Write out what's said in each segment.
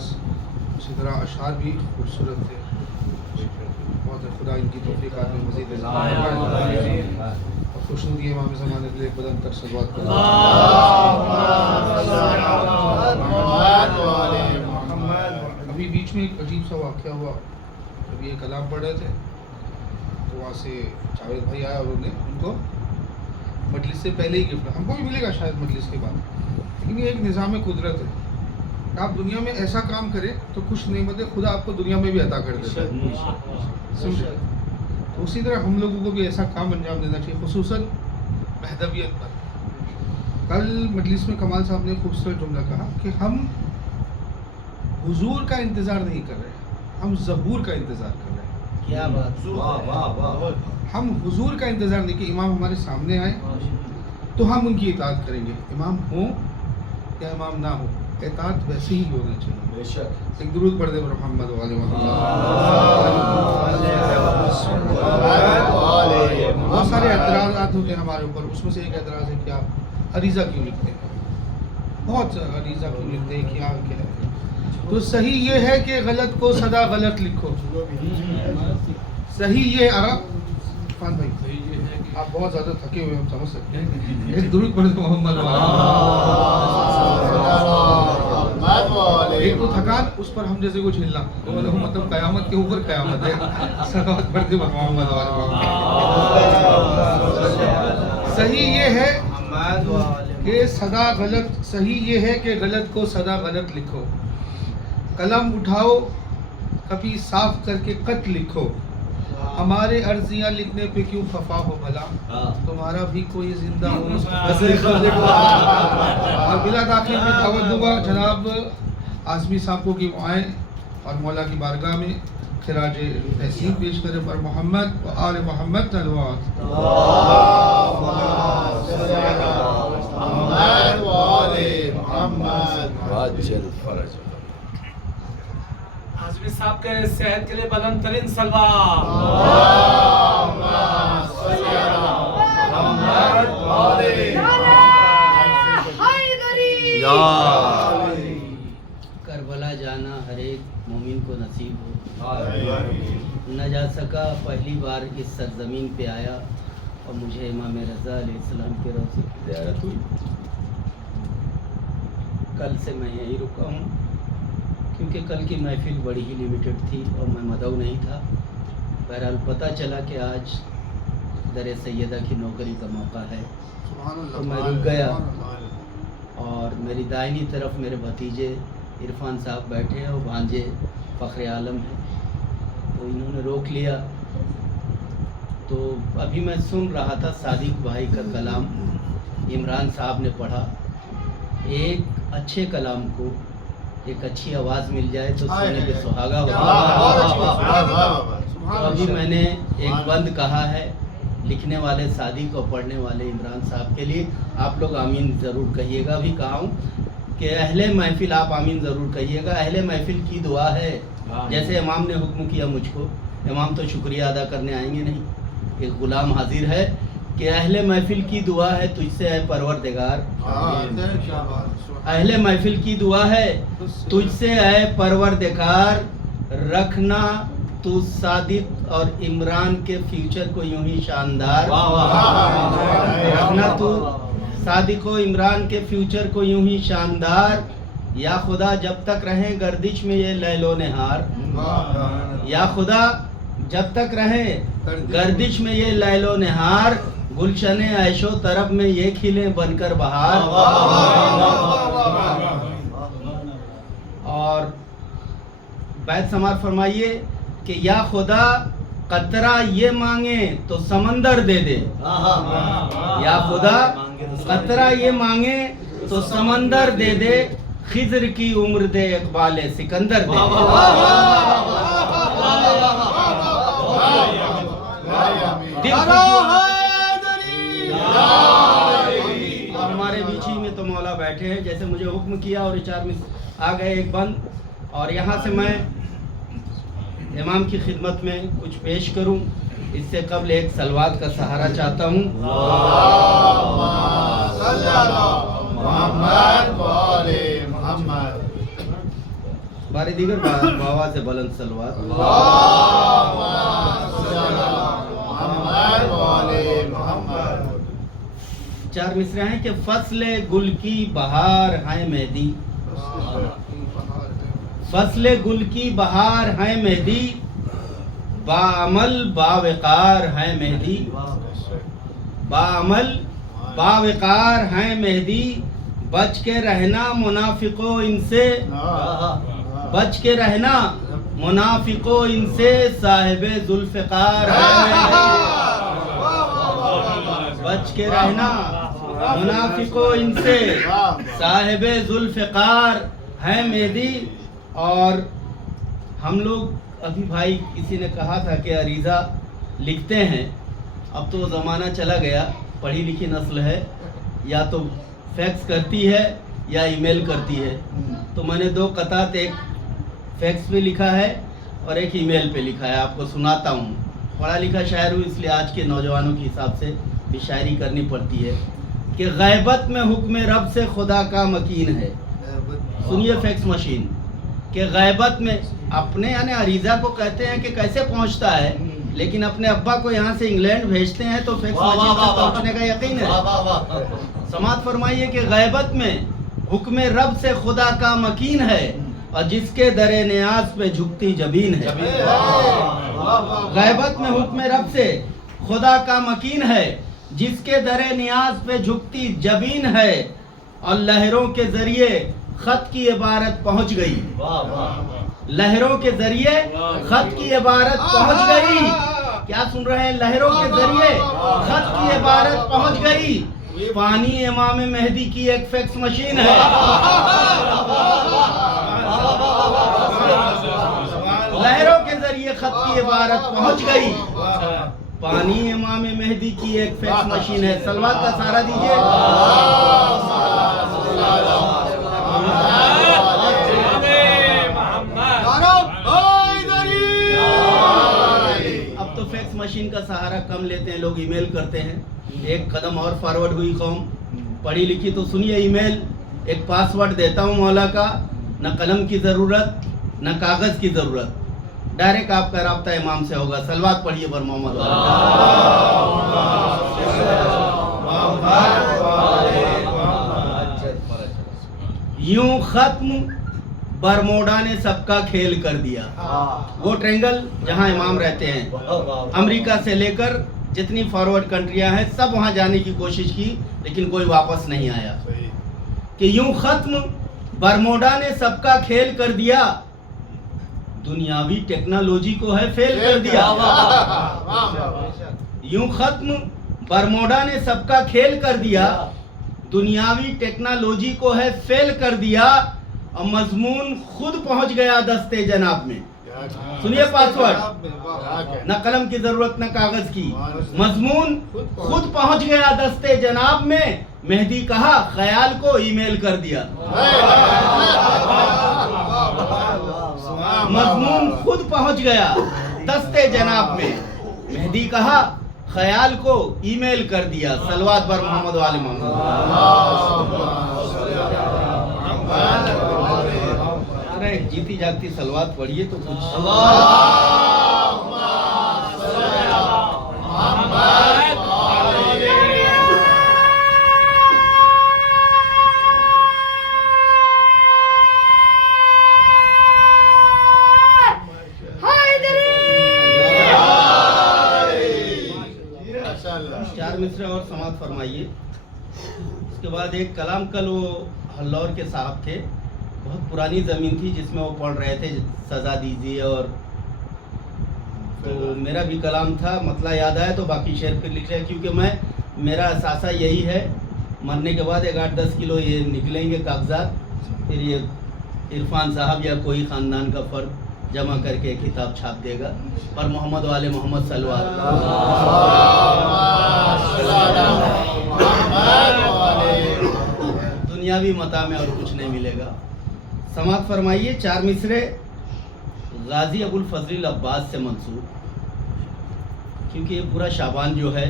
انداز، اسی طرح اشعار بھی خوبصورت تھے. بہت خدا ان کی توفیقات میں مزید اضافہ فرمائے. اور خوشنودی امام زمانے کے لیے بلند تر صلوات کریں. ابھی بیچ میں ایک عجیب سا واقعہ ہوا. ابھی یہ کلام پڑھ رہے تھے تو وہاں سے جاوید بھائی آیا اور انہوں نے ان کو مجلس سے پہلے ہی گفٹ، ہم کو بھی ملے گا شاید مجلس کے بعد، لیکن یہ ایک نظام قدرت ہے. آپ دنیا میں ایسا کام کریں تو کچھ نعمتیں خدا آپ کو دنیا میں بھی عطا کر دیتا ہے. سمجھے؟ تو اسی طرح ہم لوگوں کو بھی ایسا کام انجام دینا چاہیے، خصوصاً مہدویت پر. کل مجلس میں کمال صاحب نے خوبصورت جملہ کہا کہ ہم حضور کا انتظار نہیں کر رہے، ہم ظہور کا انتظار کر رہے ہیں. کیا بات، ہم حضور کا انتظار نہیں کہ امام ہمارے سامنے آئے تو ہم ان کی اطاعت کریں گے، امام ہوں یا امام نہ ہو، اطاعت ویسے ہی ہونا چاہیے. بے شک. ایک درود پڑھ دے محمد وعلی محمد. بہت سارے اعتراضات ہوتے ہیں ہمارے اوپر، اس میں سے ایک اعتراض ہے کہ آپ عریضہ کیوں لکھتے ہیں، بہت عریضہ کیوں لکھتے ہیں، کیا ہے. تو صحیح یہ ہے کہ غلط کو سدا غلط لکھو. صحیح یہ عرفان بھائی آپ بہت زیادہ تھکے ہوئے، ہم سمجھ سکتے ہیں. ایک درود پڑھ دے محمد وعلی. ایک تو تھکان، اس پر ہم جیسے کچھ ہلنا، مطلب قیامت کے اوپر قیامت ہے. صلوات پڑھ دے محمد وعلی. صحیح یہ ہے کہ سدا غلط، صحیح یہ ہے کہ غلط کو سدا غلط لکھو. قلم اٹھاؤ کبھی صاف کر کے خط لکھو. ہمارے عرضیاں لکھنے پہ کیوں خفا ہو بھلا، تمہارا بھی کوئی زندہ ہو. اور بلا تاخیر میں دعوت دوں گا جناب اعظمی صاحب کو کہ وہ آئیں اور مولا کی بارگاہ میں خراج تحسین پیش کریں پر محمد و آل محمد صلوات. اعظمی صاحب کے صحت کے لیے بلند ترین صلوات. کربلا جانا ہر ایک مومن کو نصیب ہو. نہ جا سکا، پہلی بار اس سرزمین پہ آیا اور مجھے امام رضا علیہ السلام کے روضے کی زیارت ہوئی. کل سے میں یہیں رکا ہوں کیونکہ کل کی محفل بڑی ہی لیمیٹڈ تھی اور میں مدعو نہیں تھا. بہرحال پتہ چلا کہ آج در سیدہ کی نوکری کا موقع ہے تو میں رک گیا. اور میری دائنی طرف میرے بھتیجے عرفان صاحب بیٹھے ہیں اور بھانجے فخر عالم ہیں، تو انہوں نے روک لیا. تو ابھی میں سن رہا تھا صادق بھائی کا کلام عمران صاحب نے پڑھا. ایک اچھے کلام کو ایک اچھی آواز مل جائے تو سونے پہ سہاگا ہوگا. تو ابھی میں نے ایک بند کہا ہے لکھنے والے صادق اور پڑھنے والے عمران صاحب کے لیے. آپ لوگ آمین ضرور کہیے گا. بھی کہا ہوں کہ اہل محفل آپ آمین ضرور کہیے گا. اہل محفل کی دعا ہے، جیسے امام نے حکم کیا مجھ کو، امام تو شکریہ ادا کرنے آئیں گے نہیں، ایک غلام حاضر ہے کہ اہل محفل کی دعا ہے تجھ سے اے پروردگار. اہل محفل کی دعا ہے تجھ سے اے پروردگار، رکھنا تو صادق اور عمران کے فیوچر کو یوں ہی شاندار. رکھنا تو صادق و عمران کے فیوچر کو یوں ہی شاندار. یا خدا جب تک رہیں گردش میں یہ لیل و نہار. یا خدا جب تک رہیں گردش میں یہ لیل و نہار. گلشن عیش و طرب میں یہ کھلیں بن کر بہار. اور بیت سماعت فرمائیے کہ یا خدا قطرہ یہ مانگے تو سمندر دے دے. یا خدا قطرہ یہ مانگے تو سمندر دے دے. خضر کی عمر دے اقبال سکندر دے. اور ہمارے بیچ ہی میں تو مولا بیٹھے ہیں. جیسے مجھے حکم کیا اور چار میں آ گئے ایک بند، اور یہاں سے میں امام کی خدمت میں کچھ پیش کروں. اس سے قبل ایک صلوات کا سہارا چاہتا ہوں. बारे दीगर बाबा से बुलंद सलवात। चार मिसरे हैं कि फसले गुल की बहार है मेहदी, फसले गुल की बहार है मेहदी, बाअमल बावकार है मेहदी, बाअमल बावकार है मेहदी, बच के रहना मुनाफिको इनसे, बच के रहना मुनाफिको इनसे, साहिबे जुल्फ़िकार है मेहदी, बच के रहना मुनाफिको इनसे, साहिबे जुल्फ़िकार है मेहदी। और हम लोग अभी भाई किसी ने कहा था कि अरीज़ा लिखते हैं, अब तो ज़माना चला गया, पढ़ी लिखी नस्ल है, या तो फैक्स करती है या ईमेल करती है। तो मैंने 2 कतात, एक फैक्स पे लिखा है और एक ईमेल पे लिखा है, आपको सुनाता हूँ। पढ़ा लिखा शायर हूँ, इसलिए आज के नौजवानों के हिसाब से भी शायरी करनी पड़ती है कि गैबत में हुक्म रब से खुदा का मकीन है। सुनिए फैक्स मशीन कि गैबत में, अपने यानी अरीज़ा को कहते हैं कि कैसे पहुंचता है, लेकिन अपने अब्बा को यहाँ से इंग्लैंड भेजते हैं तो फैक्स मशीन तक पहुंचने का यकीन है। समात फरमाइए कि गैबत में हुक्म रब से खुदा का मकीन है और जिसके दरे नियाज पे झुकती जबीन है। गैबत में हुक्म रब से खुदा का मकीन है, जिसके दरे नियाज पे झुकती जबीन है, और लहरों के जरिए खत की इबारत पहुंच गई, लहरों के जरिए खत की इबारत पहुंच गई। क्या सुन रहे हैं? लहरों के जरिए खत की इबारत पहुंच गई। पानी इमाम मेहदी की एक फैक्स मशीन है। लहरों के जरिए खत की इबारत पहुंच गई। पानी इमाम मेहदी की एक फैक्स मशीन है। सलवात का सहारा दीजिए। अब तो फैक्स मशीन का सहारा कम लेते हैं लोग, ईमेल करते हैं। एक कदम और फॉरवर्ड हुई कौम, पढ़ी लिखी तो सुनिए ईमेल। एक पासवर्ड देता हूँ मौला का, न कलम की ज़रूरत न कागज़ की ज़रूरत, डायरेक्ट आपका राब्ता इमाम से होगा। सलवात पढ़िए बर मोहम्मद। यूं खत्म बरमोडा ने सबका खेल कर दिया। वो ट्रेंगल जहां इमाम रहते हैं, अमेरिका से लेकर जितनी फॉरवर्ड कंट्रियां हैं, सब वहां जाने की कोशिश की, लेकिन कोई वापस नहीं आया। कि यूं खत्म बरमोडा ने सबका खेल कर दिया, दुनियावी टेक्नोलॉजी को है फेल कर दिया। यूं खत्म बरमोडा ने सबका खेल कर दिया, दुनियावी टेक्नोलॉजी को है फेल कर दिया, और मजमून खुद पहुंच गया दस्ते जनाब में। सुनिए पासवर्ड, न कलम की जरूरत न कागज की, मजमून खुद पहुंच गया दस्ते जनाब में। मेहदी कहा ख्याल को ईमेल कर दिया। मजमून खुद पहुंच गया दस्ते जनाब में। मेहदी कहा ख्याल को ईमेल कर दिया। सलवात पर मोहम्मद वाले मोहम्मद। अरे जीती जागती सलवात पढ़िए तो कुछ। चार मिसरे और समात फरमाइए। उसके बाद एक कलाम कल वो हल्लौर के साहब थे, बहुत पुरानी ज़मीन थी जिसमें वो पढ़ रहे थे सज़ा दीजिए, और तो मेरा भी कलाम था, मतला याद आया तो बाकी शेर फिर लिख रहे, क्योंकि मेरा असासा यही है, मरने के बाद 8-10 किलो ये निकलेंगे कागजात, फिर ये इरफान साहब या कोई ख़ानदान का फ़र्द जमा करके किताब छाप देगा। पर मोहम्मद वाले मोहम्मद सलवार। दुनियावी मता में और कुछ नहीं मिलेगा। समात फरमाइए। चार मिसरे गाजी अबुल फजल अब्बास से मंसूब, क्योंकि ये पूरा शाबान जो है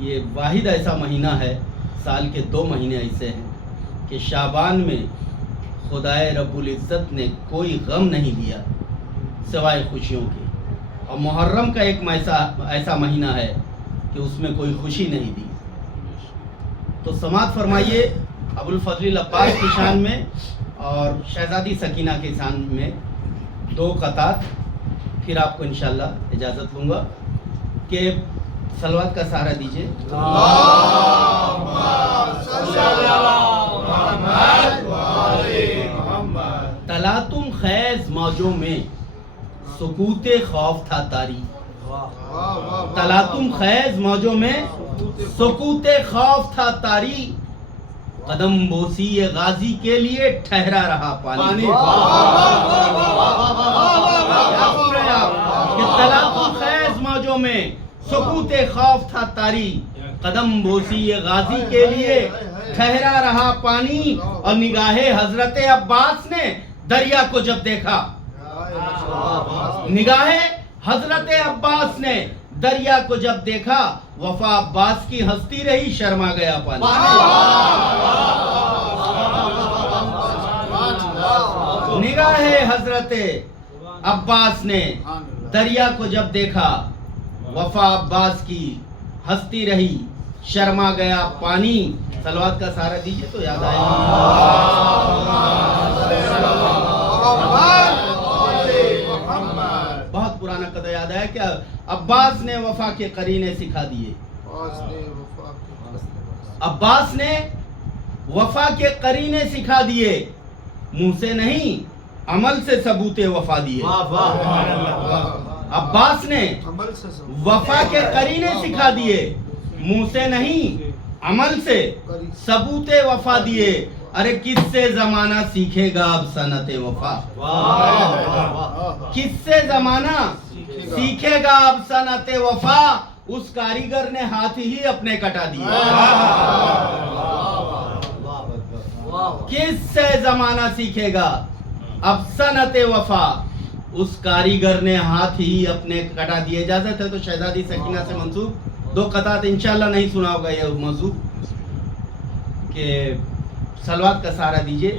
ये वाहिद ऐसा महीना है, साल के 2 महीने ऐसे हैं कि शाबान में खुदाए रब्बुल इज़्ज़त ने कोई गम नहीं दिया सिवाय खुशियों के, और मुहर्रम का एक ऐसा महीना है कि उसमें कोई खुशी नहीं दी। तो समात फरमाइए अबुल फजल अब्बास की शान में और शहजादी सकीना की शान में 2 क़तात, फिर आपको इंशाल्लाह इजाज़त लूँगा कि सलवात का सहारा दीजिए। तलातुम खैज मौजों में सुकूते खौफ था तारी, तलातुम खैज मौजों में सुकूते खौफ था तारी, कदम बोसी ये गाजी के लिए ठहरा रहा पानी। तलातुम खैज मौजों में सुकूते खौफ था तारी, कदम बोसी ये गाजी के लिए ठहरा रहा पानी, और निगाहे हजरत अब्बास ने दरिया को जब देखा, निगाहे हजरत अब्बास ने दरिया को जब देखा, वफा अब्बास की हंसती रही, शर्मा गया पानी। निगाहे हजरत अब्बास ने दरिया को जब देखा, वफा अब्बास की हंसती रही, शर्मा गया पानी। सलवात का सहारा दीजिए तो याद आएगा। बहुत पुराना कदा याद आया क्या? अब्बास ने वफा के करीने सिखा दिए, अब्बास ने वफा के करीने सिखा दिए, मुंह से नहीं अमल से सबूते वफा दिए। अब्बास ने वफा के करीने सिखा दिए, मुंह से नहीं अमल से सबूते वफा दिए। अरे किससे जमाना सीखेगा अब सनते वफा, किससे जमाना सीखेगा अब सनते वफा, उस कारीगर ने हाथ ही अपने कटा दिए। किससे जमाना सीखेगा अब सनते वफा, उस कारीगर ने हाथ ही अपने कटा दिए। इजाजत है तो शहजादी सकीना से मंसूब 2 क़तात इंशाल्लाह नहीं सुना होगा ये मौजू के सलवात का सहारा दीजिए।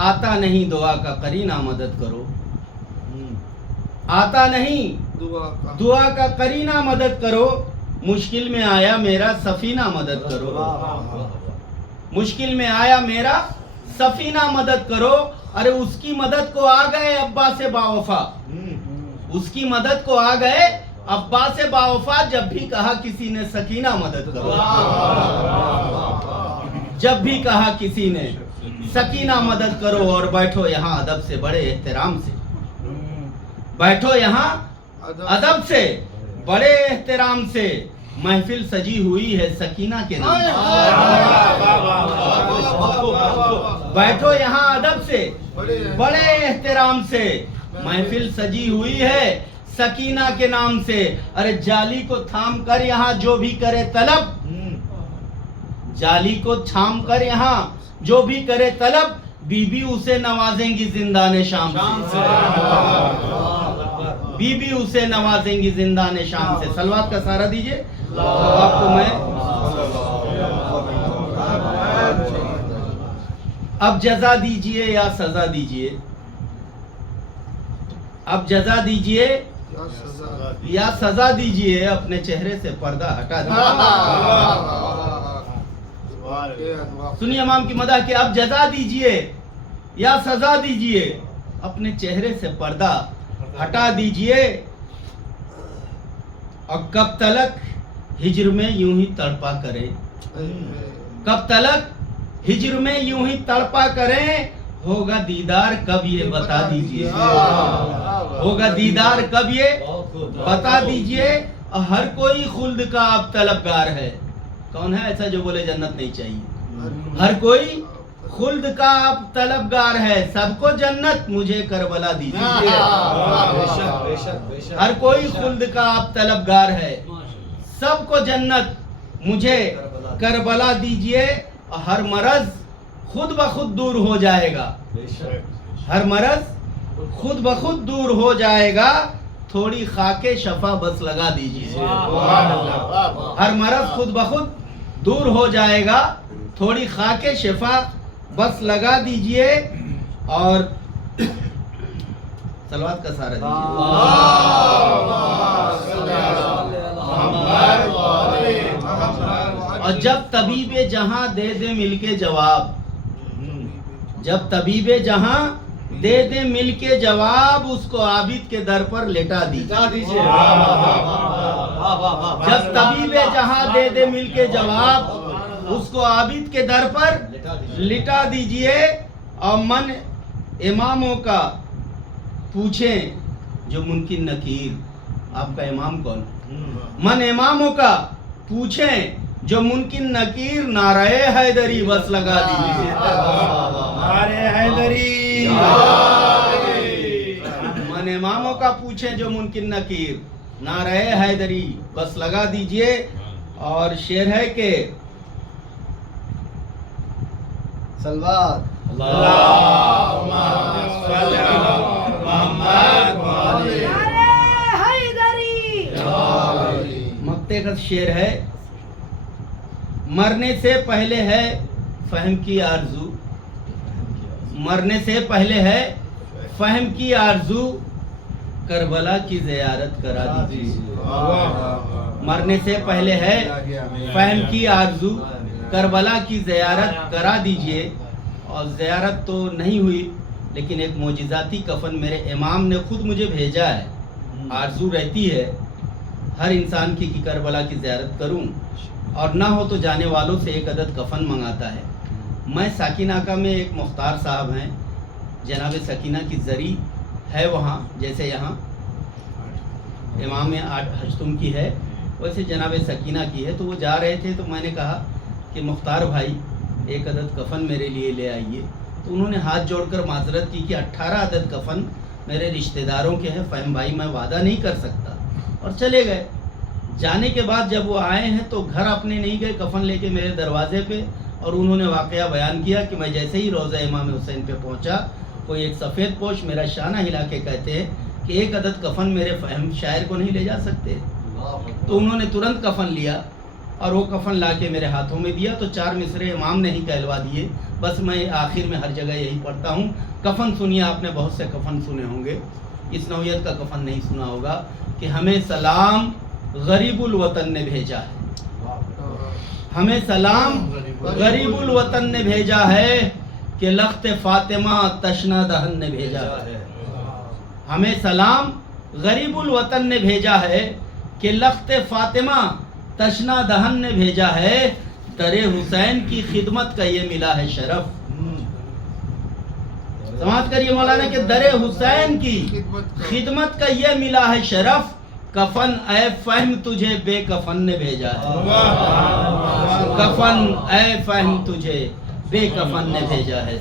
आता नहीं दुआ का करीना मदद करो, आता नहीं दुआ का करीना मदद करो, मुश्किल में आया मेरा सफीना मदद करो, मुश्किल में आया मेरा सफीना मदद करो। अरे उसकी मदद को आ गए अब्बा से बावफा, उसकी मदद को आ गए अब्बा से बावफा, जब भी कहा किसी ने सकीना मदद करो, जब भी कहा किसी ने सकीना मदद करो। और बैठो यहाँ अदब से, बड़े एहतराम से बैठो, यहाँ अदब से बड़े एहतराम से, महफिल सजी हुई है सकीना के नाम से। बैठो यहाँ अदब से बड़े एहतराम से, महफिल सजी हुई है सकीना के नाम से। अरे जाली को थाम कर यहाँ जो भी करे तलब, जाली को थाम कर यहाँ जो भी करे तलब, बीबी उसे नवाजेंगी जिंदाने शाम से, बीबी उसे नवाजेंगी जिंदाने शाम से। सलवात का सहारा दीजिए। आपको मैं अब जजा दीजिए या सजा दीजिए, अब जजा दीजिए या सजा दीजिए, अपने चेहरे से पर्दा हटा दीजिए। सुनिए इमाम की मदह कि अब जजा दीजिए या सजा दीजिए, अपने चेहरे से पर्दा हटा दीजिए। और कब तलक हिज्र में यूं ही तड़पा करें, कब तलक हिज्र में यूं ही तड़पा करें, होगा दीदार कब ये बता दीजिए, होगा दीदार कब ये बता दीजिए। हर कोई खुल्द का अब तलबगार है, कौन है ऐसा जो बोले जन्नत नहीं चाहिए? हर कोई खुल्द का अब तलबगार है, सबको जन्नत मुझे करबला दीजिए। हर कोई खुल्द का अब तलबगार है, सबको जन्नत मुझे करबला दीजिए। हर मरज खुद ब खुद दूर हो जाएगा, हर मरज खुद ब खुद दूर हो जाएगा। تھوڑی خاک شفا بس لگا دیجیے. واہ. ہر مرض خود بخود دور ہو جائے گا. تھوڑی خاک شفا بس لگا دیجئے اور صلوات کا سہارا دیجئے. اور جب طبیب جہاں دے دے مل کے جواب، جب طبیب جہاں دے دے مل کے جواب، اس کو عابد کے در پر لٹا دیجئے. جب طبیب جہاں دے دے مل کے جواب، اس کو عابد کے در پر لٹا دیجئے. اور من اماموں کا پوچھیں جو ممکن نکیر. آپ کا امام کون؟ من اماموں کا پوچھیں جو ممکن نکیر. نعرہ حیدری بس لگا دیجئے. نعرہ حیدری. من اماموں کا پوچھیں جو ممکن نکیر. نعرہ حیدری بس لگا دیجئے. اور شعر ہے کہ سلوات مقطع کا شعر ہے. مرنے سے پہلے ہے فہم کی آرزو، مرنے سے پہلے ہے فہم کی آرزو، کربلا کی زیارت کرا دیجیے. مرنے سے پہلے ہے فہم کی آرزو، کربلا کی زیارت کرا دیجئے. اور زیارت تو نہیں ہوئی لیکن ایک معجزاتی کفن میرے امام نے خود مجھے بھیجا ہے. آرزو رہتی ہے ہر انسان کی کہ کربلا کی زیارت کروں، اور نہ ہو تو جانے والوں سے ایک عدد کفن منگاتا ہے. میں ساکیناکہ میں ایک مختار صاحب ہیں، جناب سکینہ کی زری ہے وہاں، جیسے یہاں امام ہشتم کی ہے ویسے جناب سکینہ کی ہے. تو وہ جا رہے تھے تو میں نے کہا کہ مختار بھائی ایک عدد کفن میرے لیے لے آئیے. تو انہوں نے ہاتھ جوڑ کر معذرت کی کہ 18 عدد کفن میرے رشتہ داروں کے ہیں فہم بھائی، میں وعدہ نہیں کر سکتا. اور چلے گئے. جانے کے بعد جب وہ آئے ہیں تو گھر اپنے نہیں گئے، کفن لے کے میرے دروازے پہ. اور انہوں نے واقعہ بیان کیا کہ میں جیسے ہی روضہ امام حسین پہ پہنچا، کوئی ایک سفید پوش میرا شانہ ہلا کے کہتے ہیں کہ ایک عدد کفن میرے فہم شاعر کو نہیں لے جا سکتے. تو انہوں نے ترنت کفن لیا اور وہ کفن لا کے میرے ہاتھوں میں دیا. تو 4 مصرے امام نے ہی کہلوا دیے. بس میں آخر میں ہر جگہ یہی پڑھتا ہوں. کفن سنیے، آپ نے بہت سے کفن سنے ہوں گے، اس نوعیت کا کفن نہیں سنا ہوگا کہ ہمیں سلام غریب الوطن نے بھیجا ہے. ہمیں سلام غریب الوطن نے بھیجا ہے کہ لخت فاطمہ تشنا دہن نے بھیجا ہے. ہمیں سلام غریب الوطن نے بھیجا ہے کہ لخت فاطمہ تشنا دہن نے بھیجا ہے. در حسین کی خدمت کا یہ ملا ہے شرف. سماعت کریے مولانا کہ در حسین کی خدمت کا یہ ملا ہے شرف. کفن اے فہم تجھے بے کفن نے بھیجا ہے. کفن اے فہم تجھے بے کفن نے بھیجا ہے.